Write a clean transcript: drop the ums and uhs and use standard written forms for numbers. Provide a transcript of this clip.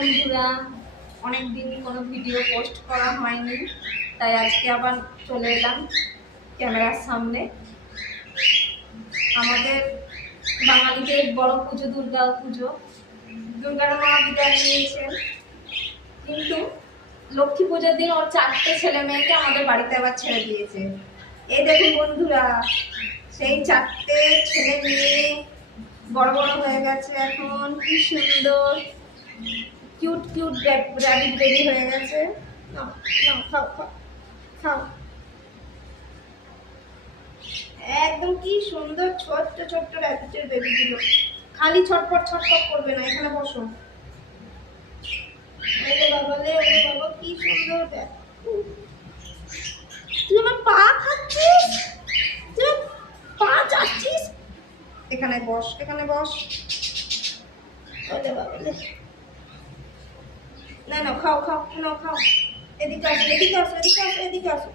বন্ধুরা, অনেকদিন কোনো ভিডিও পোস্ট করা হয়নি, তাই আজকে আবার চলে এলাম ক্যামেরার সামনে। আমাদের বাঙালিদের বড় পুজো দুর্গা পুজো। দুর্গার মা বিদায় নিয়েছেন, কিন্তু লক্ষ্মী পুজোর দিন ওর 4টে ছেলে মেয়েকে আমাদের বাড়িতে আবার ছেড়ে দিয়েছে। এই দেখুন বন্ধুরা, সেই 4টে ছেলে মেয়ে বড় বড় হয়ে গেছে এখন। কি সুন্দর কিউট কিউট র্যাবিট বেবি হয়ে গেছে। নাও নাও, খাও খাও খাও। একদম কি সুন্দর ছোট্ট ছোট্ট র্যাবিটের বেবিগুলো। খালি ছটফট ছটফট করবে না, এখানে বসো। ওরে বাবা রে, ওরে বাবা, কি সুন্দর। তুই আমার পা খাচ্ছিস, তুই পা চাচ্ছিস। এখানে বস, এখানে বস। ওরে বাবা রে, না না, খাও খাও, নাও খাও। এদিকে আসো, এদিকে আসো, এদিকে আসো, এদিকে আসো।